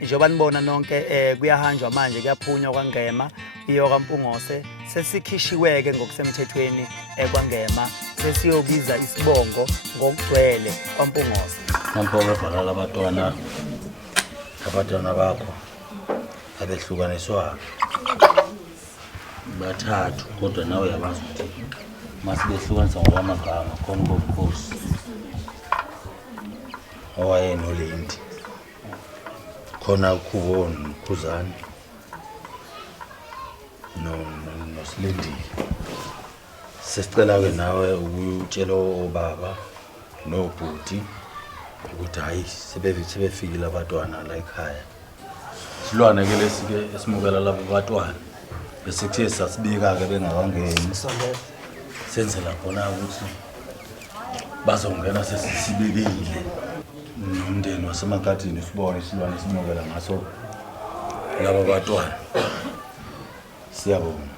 Njengoba nibona nonke kuyahanjwa manje kuyaphunywa kwaNgema iyo kaMpungose sesikhishiweke ngokusemthethweni kwaNgema sesiyobiza isibongo ngokugcwele kwaMpungose. Nampo babhala abantwana bakho abehlukaniswa bathathu kodwa nawe yabazi ukuthi masibehlukanisa ngokwamagama khona ngobukhosi owayenolindi khona Khuzani noSilindile. Sesicela ke nawe ukutshela obaba nobhuti ukuthi hayi sebefikile abantwana la ekhaya. Silwane ke lesike esimukela labo abantwana bese kuthe sasibika ke bengakangeni senzela khona ukuthi bazongena sesibikile nomndeni wasemakhathini sibone isilwane simukela ngaso labo abantwana. Siyabonga.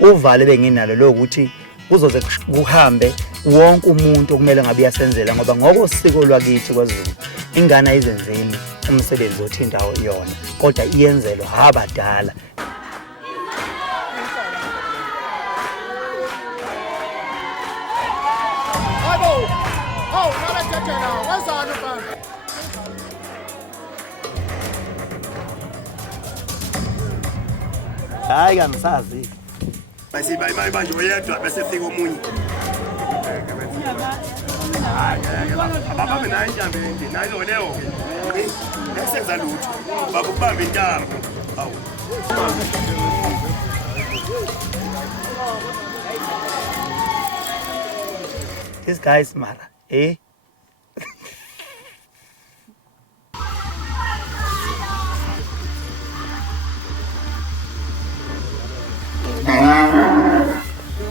Uvale benginalo lokuthi kuzoze kuhambe wonke umuntu okumele ngabe yasenzela ngoba ngokosiko lwakithi kwaZulu ingane ayizenzeli umsebenzi othinta yona kodwa iyenzelwa abadala. Hayi kangisazi. Bese manje oyedwa bese fika omunye. Baba mina injambe nje nayo leyo. Bese lutho. Bakubamba intamo. Awu. This guy is mara, eh?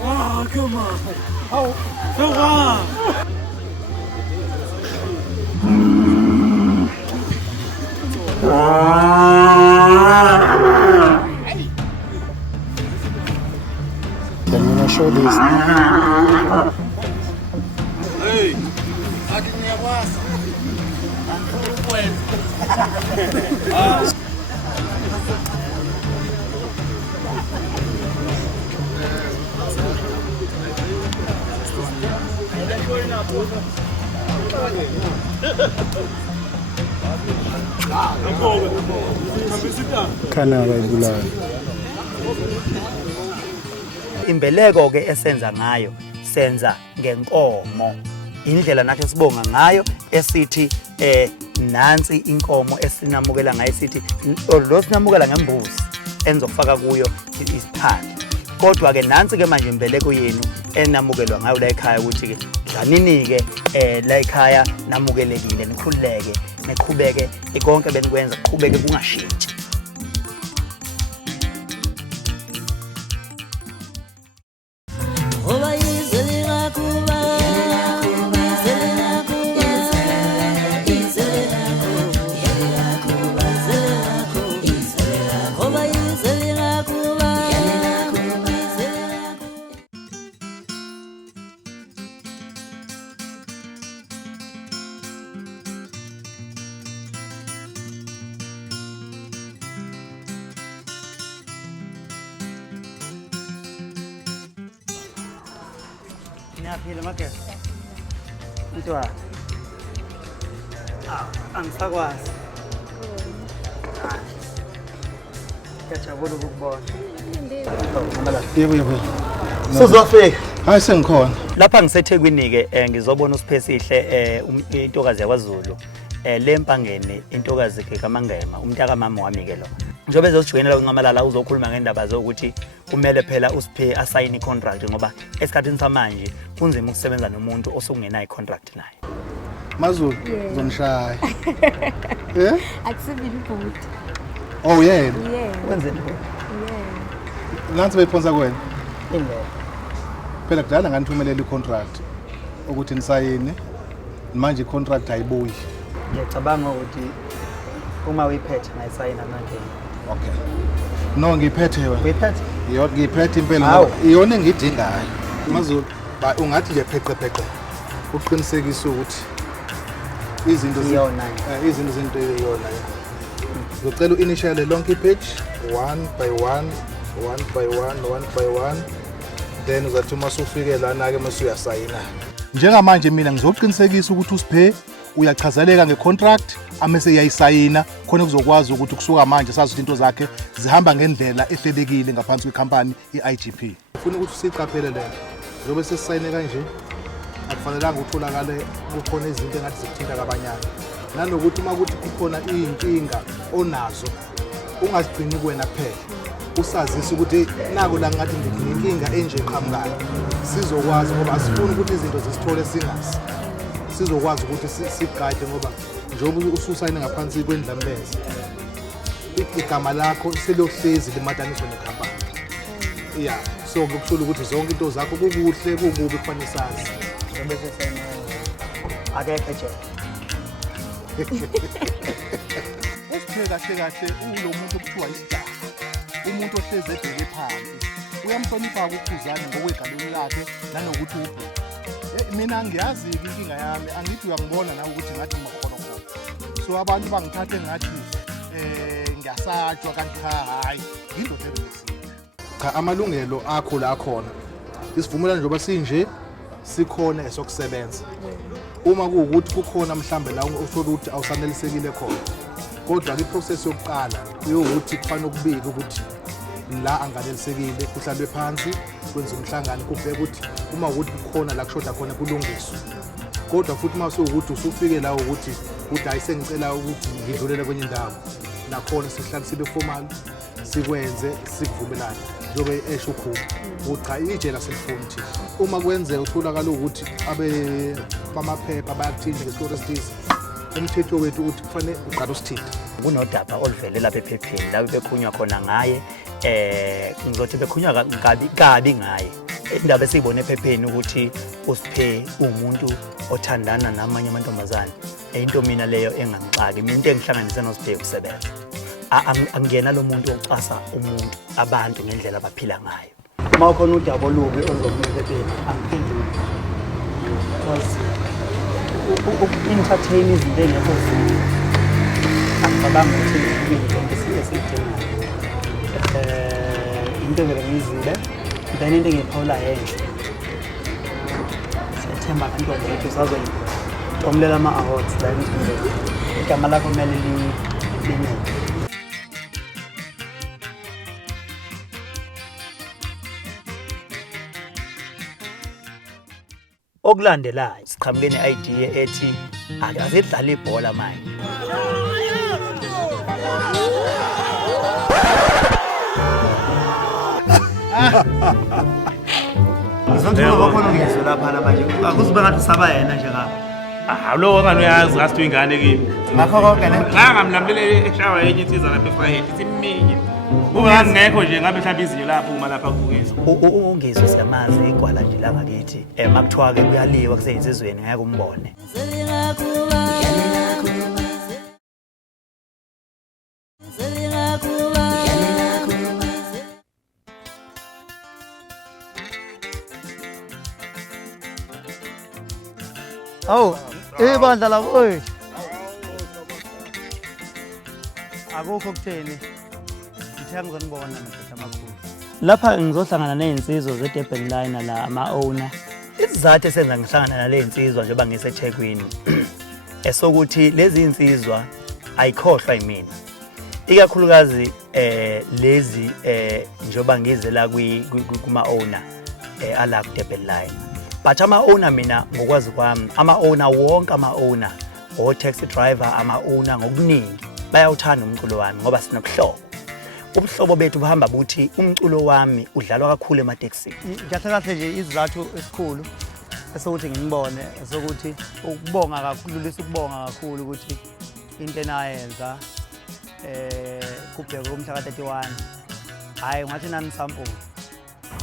Oh, come on. Oh, come on. Can you not show this? Hey, I can hear us. Imbeleko ke esenza ngayo senza ngenkomo indlela nathi sibonga ngayo esithi nansi inkomo esinamukela ngayo sithi lo sinamukela ngembuzi enzokufaka kuyo isiphande kodwa ke nansi ke manje imbeleko yenu enamukelwa ngayo la ekhaya ukuthi ke dlanini ke la ekhaya namukelekile nikhululeke neqhubeke ikonke benikwenza qhubeke kungashintshi. Niyaphila magesi. Ntwa. Angisakwazi. Ngiyajabula ukukubona. Yebo. Sizofika. Hayi sengikhona. Lapha ngiseThekwini ke ngizobona uSiphesihle intokazi yakwaZulu. Lempangeni intokazi ke kaMangema umntaka mama wami ke lo. Njobe ezojoyinela uNcamalala uzokhuluma ngendaba zokuthi kumele phela uSiphe asayine icontract ngoba esikhathini samanje kunzima ukusebenza nomuntu osungenayo icontract naye. Mazulu ngishaya. Eh? Akusibili ibhuti. Oh yeah. Yeah. wenzeni Yeah. Nansi beyiphonsa kuwena. indlela Phela kudala nganithumelela i-contract ukuthi nisayine manje i-contract ayibuyi. ngiyacabanga ukuthi uma uyiphethe ngayisayina manje Okay. No ngiyiphethe wena. uyiphethe Ngiyiphethe impela Hawu. ngoba iyona engidingayo. Mazulu ungathi nje pheqe. Uqinisekisa ukuthi izinto Iyona. izinto iyona. Ngicela u-initial lonke page one by one. Then uzathi uma usufike lana ke mase uyasayina. Njengamanje mina ngizoqinisekisa ukuthi usiphe uyachazeleka ngecontract amese iyayisayina khona kuzokwazi ukuthi kusuka manje sazi into zakhe zihamba ngendlela ehlelekile ngaphansi kwecompany iIGP. Ufuna ukuthi siqaphele lento. Njobe sesayine kanje akufanelanga utholakale kukhona izinto engathi zikuthinta kabanyana. Nanokuthi uma kuthi kukhona inkinga onazo ungazigcini kuwena kuphela. Usazisa ukuthi nako la ngathi nginenkinga enje eqhamukayo. Sizokwazi ngoba asifuni ukuthi izinto zisithole singazi. Sizokwazi ukuthi sigade ngoba njengoba ususayine ngaphansi kwendlambeze. Igama lakho seliyohlezi limataniswa nekhampani. Yeah, so ngokusho ukuthi zonke into zakho kukuhle kukubi kufanele sazi. bese sayina akekho nje Usipheka kahle ulo muntu okuthiwa isidaka. Umuntu ohleze ebheke phansi. Uyamhlonipha uKhuzani ngokwegalelo lakhe nanokuthi ubhe. Mina ngiyazi inkinga yami angithi uyangibona nawe ukuthi ngathi ngimakhona khona. So abantu bangithathe ngathi ngiyasatshwa kanti hayi indoda ebesile. Cha amalungelo akho la khona. Isivumelano njengoba sinje sikhona esokusebenza. Uma kuwukuthi kukhona mhlambe la uthola ukuthi awusanelisekile khona. Kodwa iprocess yokuqala uyokuthi kufanele ukubika ukuthi la anganelisekile kuhlalwe phansi kwenza umhlangano kubheka ukuthi uma ukuthi kukhona la kushoda khona kulungiswa. Kodwa futhi mase ukuthi usufike la ukuthi ayisengicela ukuthi ngidlulele kwenye indawo nakhona sihlala sibe formal sikwenze sikuvumelana njobe esho ukhulu ucha ijela selifoni thi uma kwenzeka utholakala ukuthi abe bamaphepha bayakuthinta ngesitoro esithize umthetho wethu uthi kufanele uqala usithinta kunodaba oluvele lapha ephepheni la bekhunywa khona ngaye ngizothi bekhunywa kabi ngaye indaba esiyibone ephepheni ukuthi usiphe umuntu othandana namanye amantombazane into mina leyo engangixaki mina into engihlanganisa noSiphe ukusebenza angena lo muntu ocasa umuntu abantu ngendlela abaphila ngayo uma ukhona udaba olubi oluzokuba ephepheni angiphenduli because entertain izinto engekho zini angicabanga ukuthi into esiyidingayo into vele ngiyizile then into engiphawula yenhle siyethemba kanti ukuthi usazoyitomulela ama-awards la igama lakho kumele lincede. Okulandelayo siqhamuke ne-idea ethi asidlala ibhola manje. Ngizothola bakhona ngizwe lapha manje akuzibe ngathi usaba yena nje ngapha. Lo ngani uyazi ngathi uyingane kimi. Ngakho konke ne Ngamlamlele eshawa yenye insizwa lapha eFahedi isiminye. Uma ngekho nje ngabe mhlawumbe izinyo lapho uma lapha kukizwa. Ungizwe siyamazi igwala nje la ngakithi. Makuthiwa ke kuyaliwa kuseyinsizweni ngeke umbone. Oh, ibandla labo oy. Akukho kutheni. Ngithe ngizonibona mfethu amakhulu. Lapha ngizohlangana nezinsizwa zeDurban line la ama-owner. Isizathu esenza ngihlangana nalezinsizwa njengoba ngiseThekwini esokuthi lezi insizwa ayikhohlwa yimina. Ikakhulukazi lezi njengoba ngize la kuma-owner ala kuDurban line. But ama-owner mina ngokwazi kwami ama-owner wonke ama-owner o-taxi driver ama-owner ngokuningi bayawuthanda umculo wami ngoba sinobuhlobo. Ubuhlobo bethu buhamba buthi umculo wami udlalwa kakhulu ematekisini. Kahle kahle nje izizathu esikhulu esokuthi ngibone esokuthi ukubonga kakhulu ukubonga kakhulu ukuthi into enayenza kubhekwe kumhla ka-31 hayi ngathi nani sample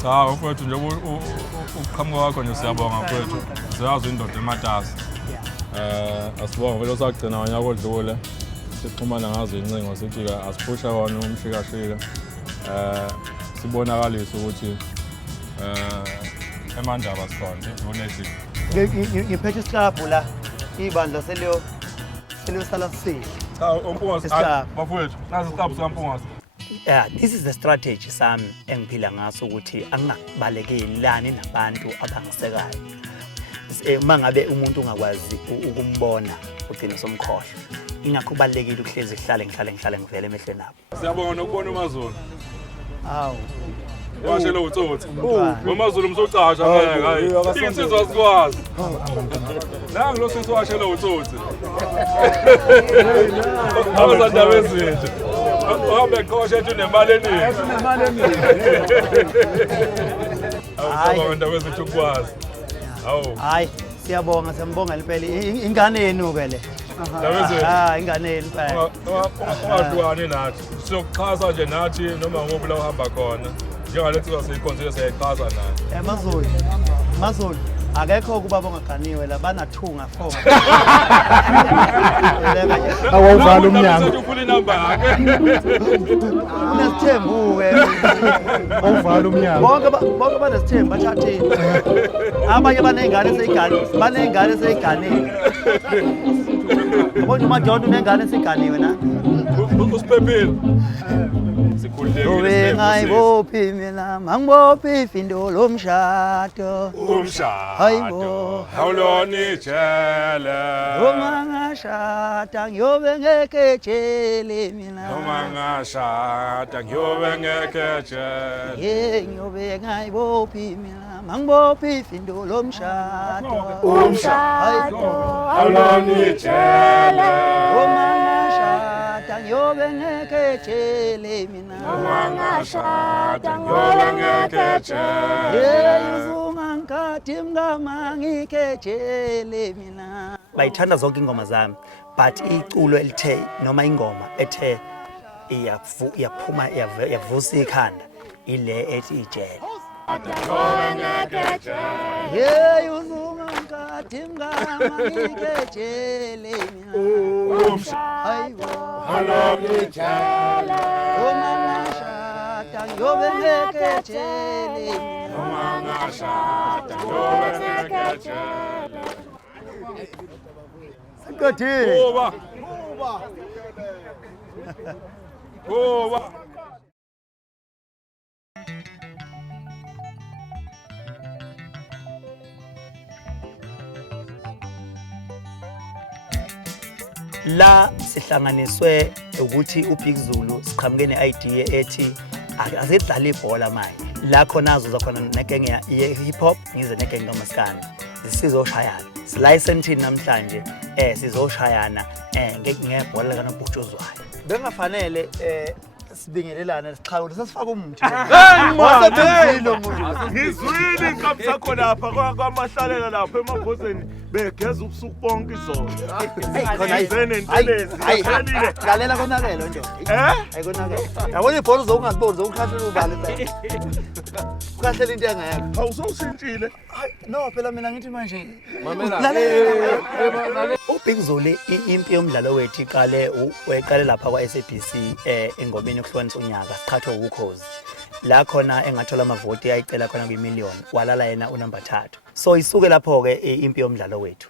Cha mfowethu nje ukuqhamuka kwakho nje siyabonga mfowethu siyazi indoda ematasa asibonga vele osagcina ngonyaka odlule sixhumana ngazo incingo sithi ke asiphusha wona umshikashika sibonakalisa ukuthi emandaba sikhona unethi ngiphethe isiklabhu la ibandla seliyosala sisihle cha umpunga bafowethu nazi isiqaphu sikaMpunga yeah, this is the strategy sami engiphila ngaso ukuthi angabalekeli nabantu abangisekayo. Uma ngabe umuntu ungakwazi ukumbona ugcina somkhohlo. Ingakho kubalekile ukuhlezi ngihlale ngivele emehlweni abo. Siyabonga nokubona uMazulu. Awu. Washela utsotsi. uMazulu umsocasha ngeke hayi. Insizwa sikwazi. Nangu lo sisi washela utsotsi. Abazandaba ezinje. Uhambe qoshe ethi unemali eningi. Awusaba ndaba ezithi ukwazi. Hawu. Hayi, siyabonga sembonga impela ingane yenu ke le. Ingane yenu impela. Ungahlukani nathi. Siyokuxhasa nje nathi noma ngoba la uhamba khona. Njengalethi siyikhonzile siyayiqhaza nathi. Mazulu. Akekho kuba bongaganiwe la banathunga 4. Awuvala umnyango. Ufuna inamba yakhe. Unesithembu ke. Awuvala umnyango. Bonke banesithembu bathathile. Abanye banengane seyiganile. Bonke madoda unengane seyiganiwe na. Usiphephile. Sikhululekile. Ngayibophi mina mangibophi ifindo lomshado. Hayibo. Hawuloni jele. Uma ngashada ngiyobe ngeke ejele mina. Uma ngashada ngiyobe ngeke ejele. Ngiyobe ngayibophi mina mangibophi ifindo lomshado. Hayibo. Hawuloni jele. Uma ngashada ngiyobe ngeke ejele mina. Uma ngashada ngiyobe ngeke ejele. Ngikathi mngama ngikejele mina. Bayithanda zonke ingoma zami but iculo elithe noma ingoma ethe iyaphuma yavusa ikhanda ile ethi ijele. Hey uzuma ngikathi mngama ngikejele mina. Hayibo. Halongijele. Uma ngashada ngiyobe ngekejele mina. Uma ngashada ngiyobe ngeke ejele. Sikathini? Kuba. La sihlanganiswe ukuthi uBig Zulu siqhamuke ne-idea ethi asidlala ibhola manje. La khona azoza khona negenge ye-hip hop ngize negenge kaMaskandi. Sizoshayana. Silicensing namhlanje sizoshayana ngebhola kanobhutshuzwayo. Bengafanele sibingelelana siqhawule sesifaka umuthi. Ngizwile inkabi sakho lapha kwamahlalela lapha emabhozeni begeza ubusuku bonke izolo. Lalela konakele nje. Ayikonakele. Yabona ibhola uzongaziboni uzongkhahlela ubale phela. Ukhahlela into engekho. Awusawushintshile. Hayi no phela mina ngithi manje. Mamela. uBig Zulu impi yomdlalo wethu iqale lapha kwa-SABC engomeni yokuhlukanisa unyaka siqhathwe ukukhozi. La khona engathola amavoti ayicela khona kwi-million walala yena unumber 3. So isuke lapho ke impi yomdlalo wethu.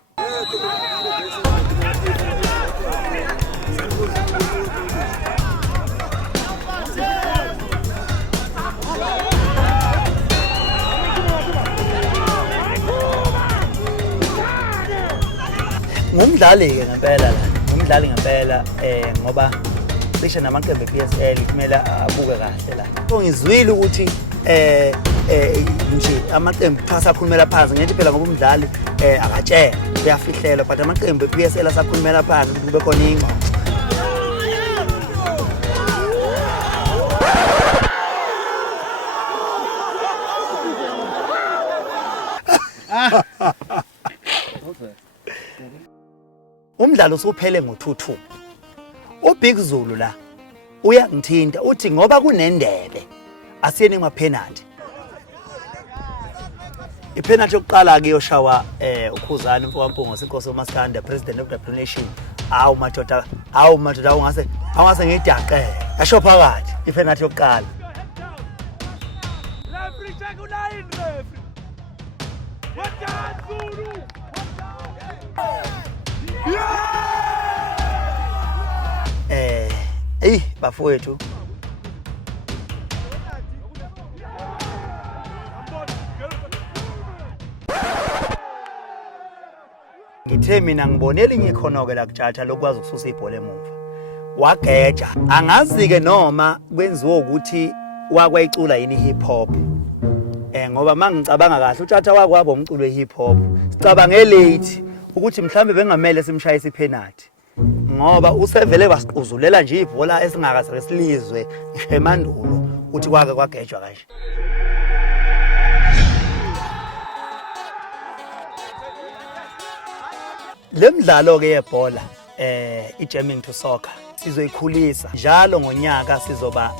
Ngumdlali ke ngempela ngoba cishe namaqembu ePSL kumele abuke kahle la. Ngizwile ukuthi nje amaqembu xa sakhulumela phansi ngithi phela ngoba umdlali akatshela uyafihlelwa but amaqembu ePSL asakhulumela phansi kube khona ingxoxo. Umdlalo usuphele ngo-2-2. uBig Zulu la uyangithinta uthi ngoba kunendebe asiyeni ngaphenalty. Ipenalty yokuqala ke yoshawa uKhuzani mfowampungo senkosi Maskandi president of the nation. Awu madoda awungase ngidaqe. Yasho phakathi ipenalty yokuqala. Referee check uline referee. What Zulu? Bafowethu ngithe mina ngibone elinye ikhono ke la kujatsha lokwazi ukususa ibhola emuva. Wageja angazi ke noma kwenziwa ukuthi wakwayicula yini hip hop. Ngoba mangicabanga kahle uJatha wakwabo umculo we-hip hop. Sicabange late ukuthi mhlambe bengamele simshayise ipenalty. Ngoba usevele basiquzulela nje ibhola esingakaze silizwe emandulo uthi kwake kwagejwa kanje. Lemdlalo ke yebhola ijamming to soccer sizoyikhulisa njalo ngonyaka sizoba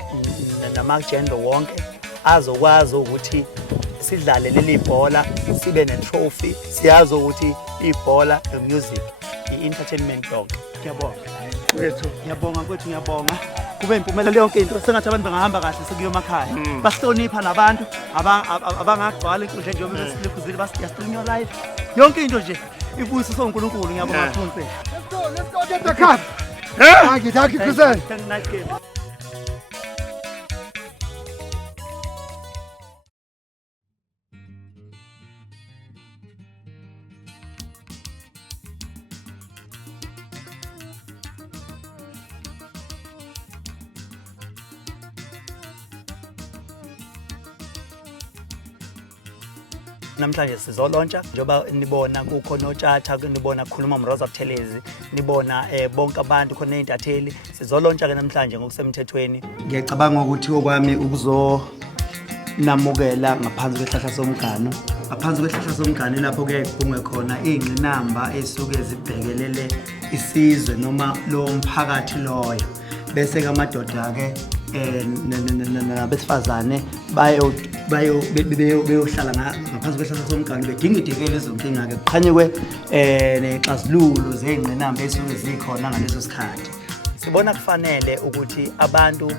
namagender wonke azokwazi ukuthi sidlale leli bhola sibe netrophy siyazi ukuthi ibhola music i-entertainment yonke. Ngiyabonga kwethu, ngiyabonga kube impumelelo yonke into sengathi abantu bangahamba kahle sekuyomakhaya basihlonipha nabantu abangagcwala inkundla njengoba besilekhuzile basiyastreng your life yonke into nje ibuyiso soNkulunkulu. Ngiyabonga kakhulu. Let's go get the cup. Thank you Khuzani. Nice game. Namhlanje sizolontsha njoba nibona kukho noJatha nibona kukhuluma umroza Buthelezi nibona bonke abantu khona eintatheli sizolontsha ke namhlanje ngokusemthethweni. Ngiyacabanga ukuthi okwami ukuzonamukela ngaphansi kwehlahla somgano. Ngaphansi kwehlahla somgano lapho ke kubungwe khona ingqinamba esuke zibhekelele isizwe noma lo mphakathi loyo. Bese ke amadoda ke nabesifazane beyohlala ngaphansi kwehlahla somgano bedinga idekele zonkinga ke kuqhanyekwe nexazululo zengqinamba esuke zikhona ngaleso sikhathi. Sibona kufanele ukuthi abantu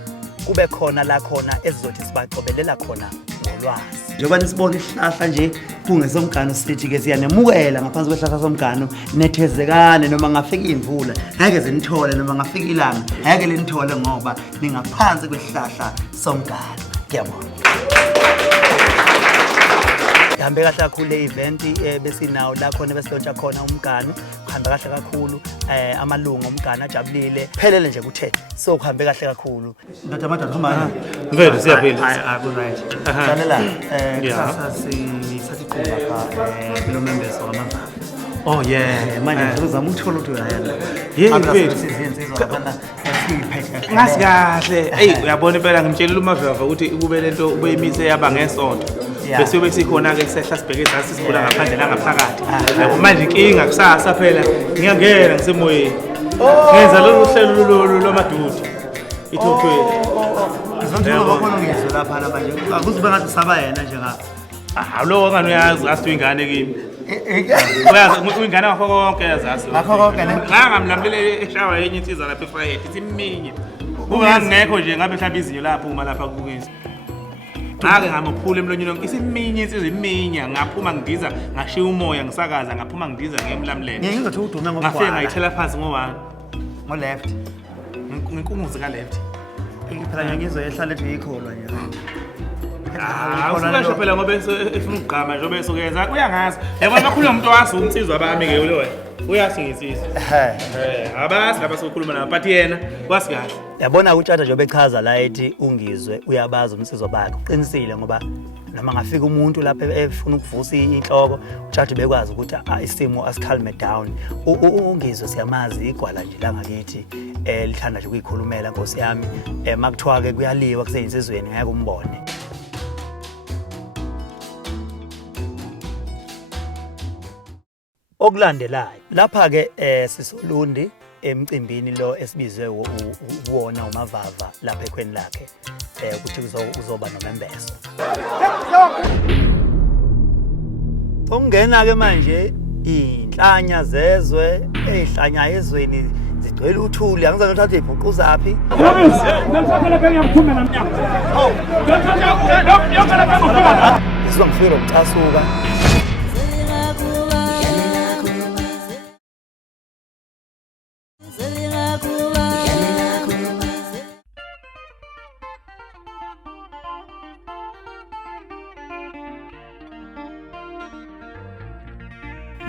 kube khona la khona ezizothi sibacobelela khona ngolwazi. Njengoba nisibona ihlahla nje kungesomgano sithi ke siyanemukela ngaphansi kwehlahla somgano nethezekane noma ngafika imvula ngeke zenithole noma ngafika ilanga ngeke lenithole ngoba ningaphansi kwehlahla somgano. Ngiyabonga. Ihambe kahle kakhulu le event besinawo la khona besilontsha khona umgano kuhambe kahle kakhulu amalungu omgano ajabulile phelele nje kuthe so kuhambe kahle kakhulu. Ndoda madoda hamba Mfethu siyaphila. Aku right. Dlalela sasa sisiqhuba lapha lo members wamazana. Oh yeah, Manje ngizama ukuthola ukuthi uyayena. Yeah, mfethu. Sizenzizwa lapha siphethe. Ngasi kahle. Hey, uyabona impela ngimtshelile uMaveva ukuthi kube lento ubeyimise yaba ngesonto. Bese ube sikhona ke sehla sibheke ezasi sikhula ngaphandle la ngaphakathi. Yabo manje inkinga kusasa phela ngiyangena ngisemoyeni. Ngenza lolu hlelo lomadudu. Ithothwe. Ngizothola bakhona ngizwe lapha manje. Akuzibe ngathi saba yena nje ngapha. Lo ngane uyazi asithi ingane kimi. Uyazi uyingane wakho konke yazazi. Ngakho konke ne. Ngamlamlele eshawa yenye insizwa lapha eFayette ithi iminye. Ungangekho nje ngabe mhlawumbe izinyo lapha uma lapha kubukisa. Ngake ngamuphula emlonyeni isiminye insizwa iminya ngaphuma ngidiza ngashiya umoya ngisakaza ngaphuma ngidiza ngemlamlele. Ngizothi udume ngokwala. Ngafike ngayithela phansi ngo1 ngo left. Nginkunguzi ka left. Phela ngizwe ehlala ethi ikholwa nje. Usho phela ngoba efuna ukugqama njengoba esokenza uyangazi. Yabona kakhulu umuntu wazi umsizwa bami ke lo wena. Uyasingizisa. Abasi laba sokhuluma nabo but yena kwasi kahle. Yabona uJatha njengoba echaza la ethi ungizwe uyabaza umsizwa bakhe uqinisile ngoba noma ngafika umuntu lapha efuna ukuvusa inhloko uJatha bekwazi ukuthi isimo asikhalme down. Ungizwe siyamazi igwala nje la ngakithi lithanda nje ukuyikhulumela Nkosi yami makuthiwa ke kuyaliwa kuseyinsizweni ngeke umbone. Okulandelayo lapha ke sisolundi emcimbini lo esibizwe uwona umavava lapha ekhweni lakhe ukuthi uzoba nomembeso. Ungena ke manje inhlanya zezwe ezihlanya ezweni zigcwele uthuli angizazi ukuthi ibhuqu zaphi. Sizongifika ukucasuka.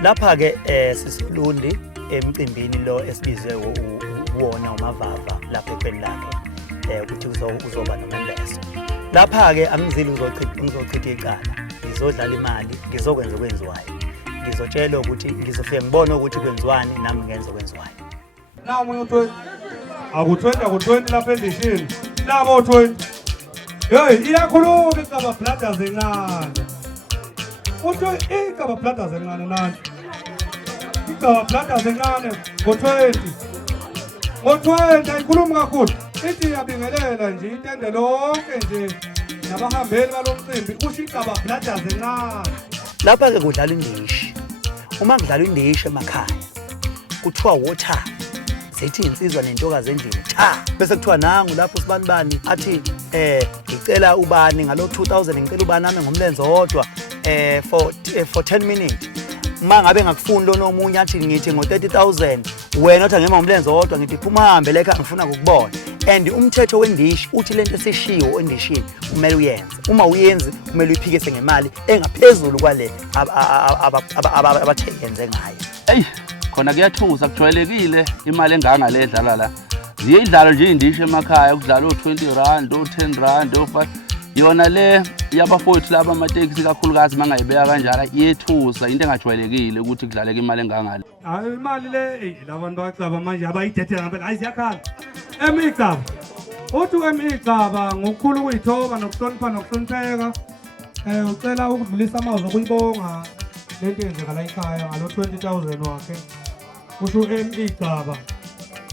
Lapha ke sisilundi emcimbini lo esibizwe uwona umavava lapha ekhweni lakhe ukuthi uzoba nomembeso. Lapha ke angizili ngizochitha iqala, ngizodlala imali, ngizokwenza okwenziwayo. Ngizotshela ukuthi ngizofika ngibone ukuthi kwenziwani nami ngenza okwenziwayo. Nawu umuntu aku20 lapha endishini. Nabo 20. Hey, iyakhuluma ikaba brothers encane. Uthi ikaba brothers encane nani? Ikaba brothers encane ngo20. Ngo20 ayikhuluma kakhulu. Ithi iyabingelela nje itende lonke nje nabahambeli balomcimbi usho ikaba brothers encane. Lapha ke kudlala indishi. Uma kudlala indishi emakhaya kuthiwa water. Zithi insizwa nentokazi endlini cha bese kuthiwa nangu lapho sibanibani athi ngicela ubani ngalo 2000 ngicela ubani nami ngomlenze wodwa for 10 minutes. Uma ngabe ngakufuni lo nomunye athi ngithi ngo30,000 wena othi ngema ngomlenze wodwa ngithi phuma hambe lekha ngifuna ukubona. And umthetho wendishi uthi lento eseshiwo endishini kumele uyenze. Uma uyenzi kumele uyiphikise ngemali engaphezulu kwale abathenze ngayo. Hey, khona kuyathusa kujwayelekile imali enganga le edlala la. Ziyidlalo nje indishi emakhaya ukudlala o20 rand, o10 rand, o5. Yona le yabafowethu laba amatekisi kakhulukazi mangayibeka kanjalo iyethusa into engajwayelekile ukuthi kudlaleke imali enganga le. Hayi imali le labantu bacaba manje abayidethela ngempela hayi siyakhala. Emigcaba. Uthi emigcaba ngokukhulu kuyithoba nokuhlonipha nokuhlonipheka. Ucela ukudlulisa amazwi okuyibonga lento eyenzeka la ekhaya ngalo 20,000 wakhe. Usho emigcaba.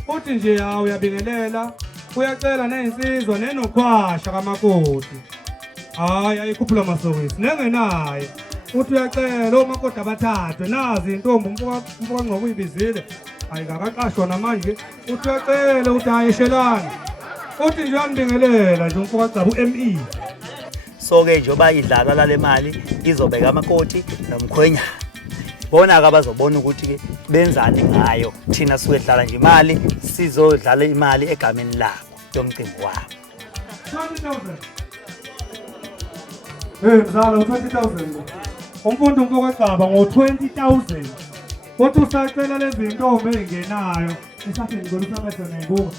Uthi nje hawo uyabingelela uyacela nezinsizwa nenokhwasha kamakoti. Hayi ayikhuphula amasokisi nengenaye. Uthi uyacela omakoti abathathu nazi intombi umfoka ngokuyibizile. Ayikaqashwa namanje uthi uyacela ukuthi ayishelana. Uthi nje uyabingelela nje umfoka gcaba uME. So ke njoba idlala la le mali izobeka amakoti nomkhwenya. Bona ke bazobona ukuthi ke benzani ngayo. Thina suke dlala nje imali sizodlala imali egameni labo yomcimbi wabo. 20,000. Mzala 20,000. Umfundi umfoka gcaba ngo20,000. Kodwa usacela lezi intombi engenayo. Isathi ngikholisa manje ngebuka.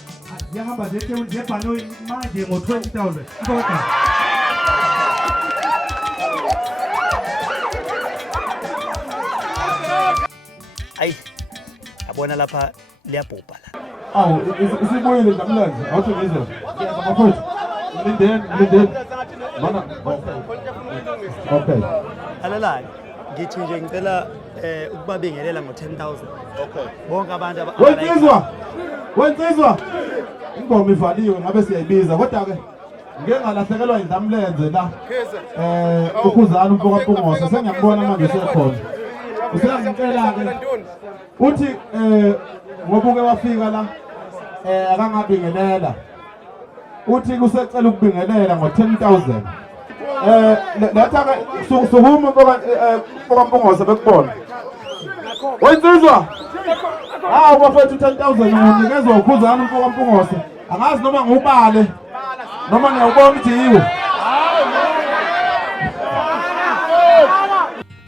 Ziyahamba zebhano manje ngo20,000. Umfoka gcaba. Ayi yabona lapha liyabhubha la. Awu isibuyile namhlanje awuthi ngizwe. Ngiyabafowethu. Lindeni. Mana. Okay. Alalani ngithi nje ngicela ukubabingelela ngo10,000. Okay. Bonke abantu Wensizwa. Ingoma ivaliwe ngabe siyayibiza kodwa ke ngeke ngalahlekelwa indamlenze la. Ukhuzani umfoka Mpungose sengiyabona manje sekhona. Usengicela ke uthi ngobuke wafika la akangabingelela uthi kusecela ukubingelela ngo10,000 letha ke sukuma mfoka Mpungose bekubona wensizwa bafethu 10,000 unikezwe ukhuzana umfoka Mpungose angazi noma ngubale noma ngiyabona ukuthi yiwo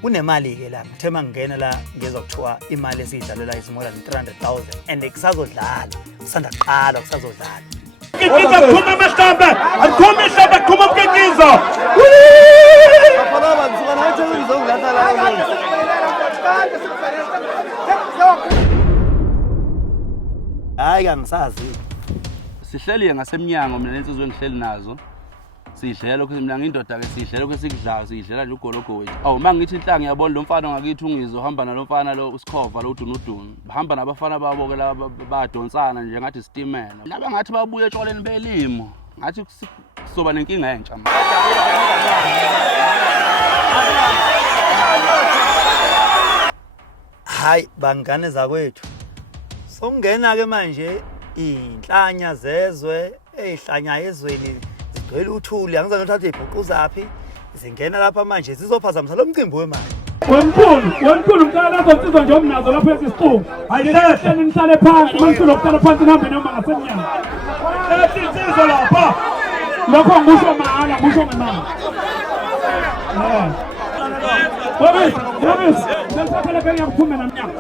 kunemali ke la ngithe mangena la ngezokuthiwa imali esiyidlalela izimora 300,000 and kusazodlala usanda qala kusazodlala. Kikiza khuma amahlamba akhuma ihlamba khuma kikiza baba ngisuka nathi ngizongilahla la. Hayi angisazi Sihleli ngasemnyango mina lensizwe engihleli nazo Sidlela lokho mina ngindoda ke sidlela lokho esikudlayo sidlela nje ugologo wethu. Awu mangithi inhlanga ngiyabona lo mfana ngakithi ungizohamba nalomfana lo usikhova lo udunudunu. Bahamba nabafana babo ke laba badonsana nje ngathi stimela. Laba ngathi babuye etshwaleni belimo. Ngathi kusoba nenkinga entsha. Hayi bangane zakwethu. Songena ke manje inhlanya zezwe ezihlanya ezweni zigcwele uthuli angizange uthathe ibhuqu zaphi zingena lapha manje sizophazamisa lo mcimbi wemali. Wemkhulu ngicela lapho nsizwa nje omnazo lapho esisixuku. Hayi la hleli nihlale phansi mangifuna ukuhlala phansi nihambe noma ngasemnyango. Insizwa lapha. Lokho ngisho mahala ngisho ngemali. Boris, ngicela phela ngiyaphume namnyama.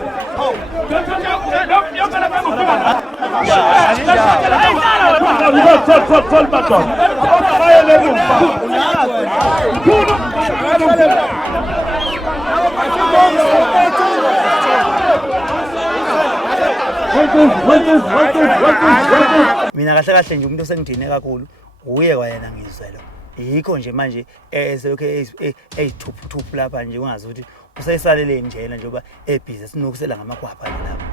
Mina kahle kahle nje umuntu osengidine kakhulu uye kwayena ngizwelo. Yikho nje manje eselokho eyithuphu lapha nje ungazi ukuthi useyisalele njena njengoba ebhizi sinokusela ngamakwapha lapha.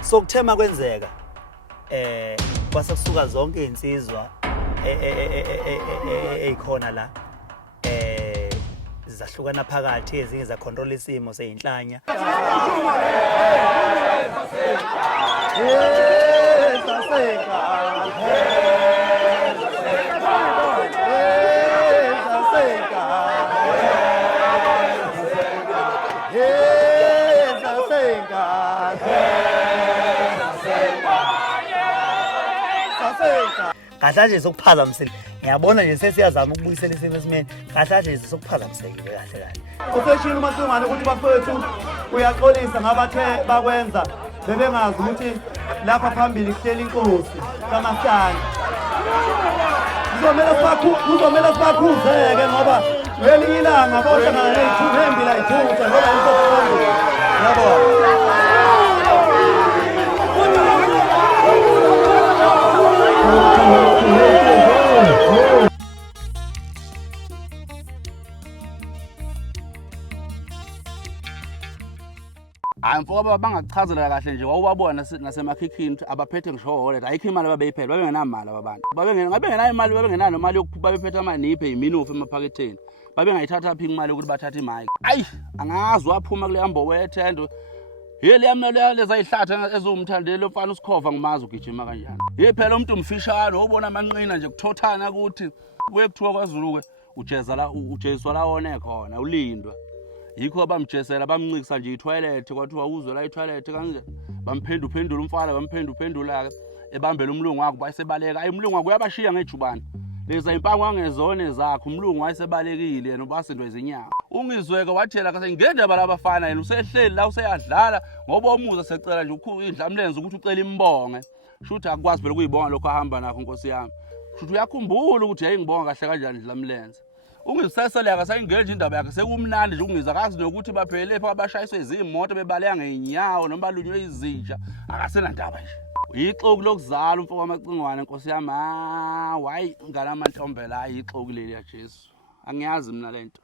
Sokuthema kwenzeka kwase kusuka zonke insizwa ezikhona la zahlukana phakathi ezinye za control isimo seyinhlanya. Kahle nje sokuphazamisile. Ngiyabona nje sesiyazama ukubuyisela isimo esimeni. Kahle nje sokuphazamisekile kahle kahle. Useshilo umasingwane ukuthi bafethu uyaxolisa ngabathe bakwenza bebengazi ukuthi lapha phambili kuhlela inkosi kaMaskandi. Kuzomela sibakhuzeke ngoba ngelinye ilanga bohlangana nezithembi la ithutha ngoba inkosi yabo. Mfoka bangakuchazela kahle nje wawubabona nasemakhikhini abaphethe ngishole ayikho imali ababeyiphethe babengenamali ababantu ngabengenayo imali babengenayo nemali yokuba bephethe amaniphe iminufu emaphaketheni babengayithatha phi imali ukuthi bathathe imali ayi angazi waphuma kule hambo wethendo yeli yamele leza ihlathi ezumthandele mfana usikhova ngimazi ugijima kanjani phela umuntu umfishane ubona amanqina nje kuthothana ukuthi kuye kuthiwa kwaZulu ke ujeziswa la wone khona ulindwa. Yikho bamjesela bamncikisa nje itoilet kwathiwa uzwe la itoilet kanjani bamphenduphendula umfana bamphenduphendula ebambela umlungu wakhe bayisebaleka ayi umlungu wakhe uyabashiya ngejubane leza impango angezone zakhe umlungu wayesebalekile yena ubasindwe izinyawo ungizweke wathela kase ngendaba labafana yena usehleli la useyadlala ngoba umuza secela nje indlamlenze ukuthi ucela imbonge shuthi akwazi phela ukuyibonga lokho ahamba nakho Nkosi yami shuthi uyakhumbula ukuthi yayingibonga kahle kanjani ndlamlenze ungiseseleka kasayingenje indaba yakhe sekumnandi nje ungizakazi nokuthi baphele lapha abashayiswe izimoto bebaleka ngeenyawo noma balunywe izinja akasena ndaba nje yixoku lokuzala umfoko wamacingwane Nkosi yami hayi ngalamantombela ayixoku leli ya Jesu angiyazi mina lento.